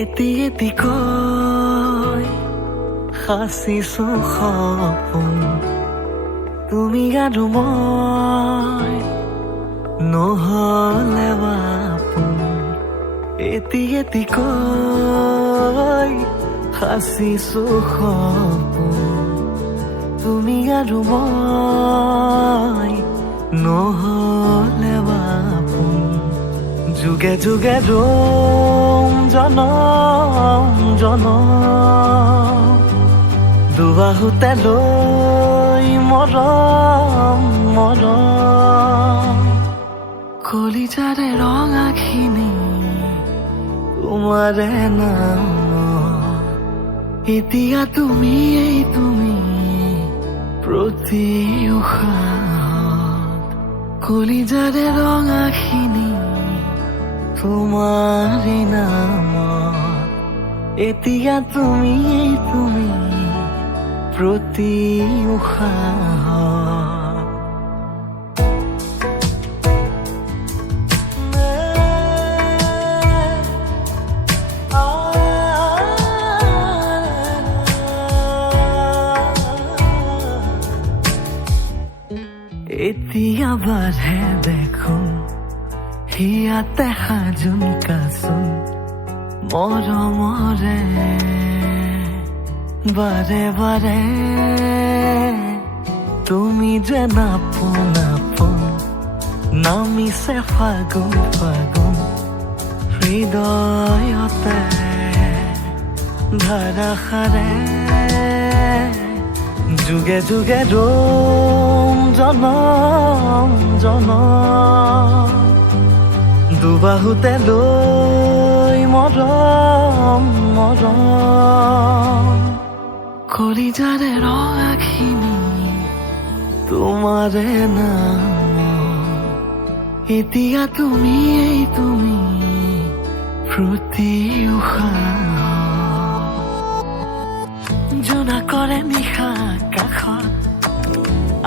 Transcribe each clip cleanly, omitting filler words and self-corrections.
এটি এটিকৈ সাঁচিছো সপোন তুমি আৰু মই নহ'লে বাপোন এটি এটিকৈ সাঁচিছো সপোন তুমি আৰু মই নহ'লে বাপোন যুগে যুগে ৰম জনম জনম দুবাহুতে লৈ মৰম মৰম কলিজাৰে ৰঙাখিনি তোমাৰে নাম এতিয়া তুমি প্ৰতি উশাহত কলিজাৰে ৰঙাখিনি তোমাৰে নাম এতিয়া তুমি প্ৰতি উশাহত এতিয়া বাঢ়ে দেখোন হিয়াতে সাজোন কাচোন মৰমৰে বাৰে বাৰে তুমি যে নাপোন নামিছে ফাগুন ফাগুন হৃদয়তে ধাৰাসাৰে যুগে যুগে ৰম জনম জনম দুবাহুতে লৈ মৰম মৰম কলিজাৰে ৰঙাখিনি তোমাৰে নাম এতিয়া তুমি প্ৰতি উশাহত জোনা কৰে নিশা কাষত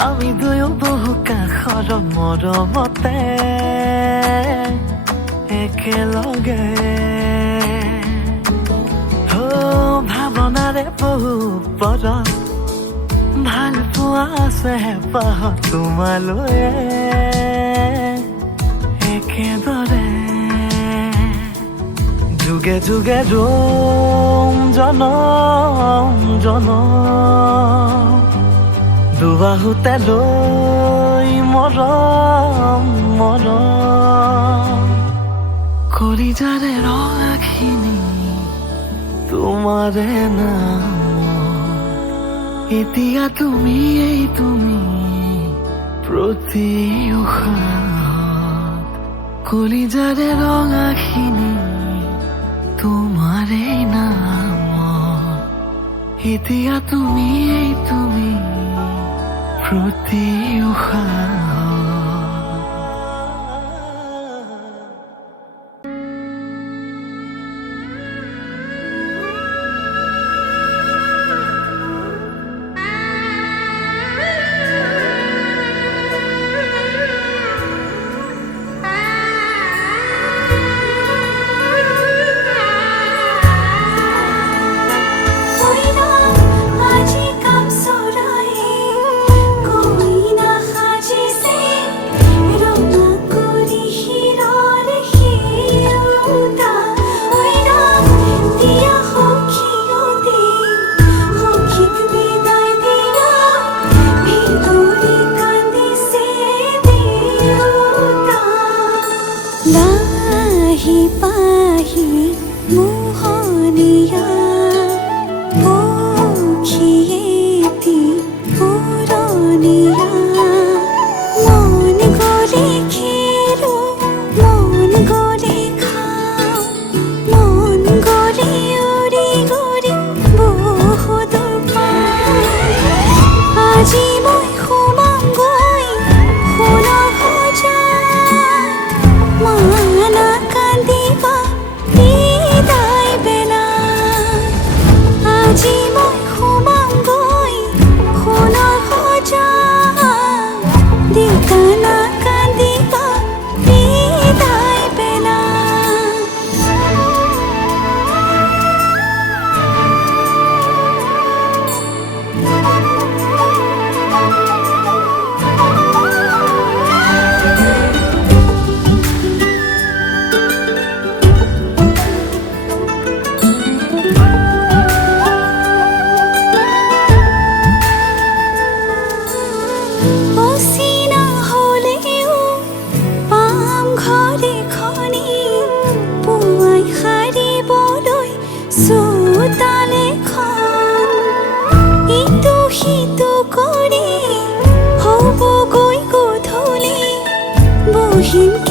আমি দুয়ো বহু কাষৰ মৰমতে একেলগে ভাৱনাৰে বহু পৰত ভাল পোৱা আছে হেঁপাহত তোমালৈ একেদৰে যুগে যুগে ৰম জনম জনম দুবাহুতে লৈ মৰম মৰম কলিজাৰে ৰঙাখিনি তোমাৰে নাম এতিয়া তুমি প্ৰতি উশাহত কলিজাৰে ৰঙাখিনি তোমাৰে নাম এতিয়া তুমি প্ৰতি উশাহত লাহি পাহি মোহনীয়া পক্ষীয়েতি পুৰণীয়া মন গ'লে খেলো মন গ'লে খাওঁ মন গ'লে উৰি গ'লে বহুদূৰ পাওঁ আজি মই সোমামগৈ সোণৰ সজাত মহিম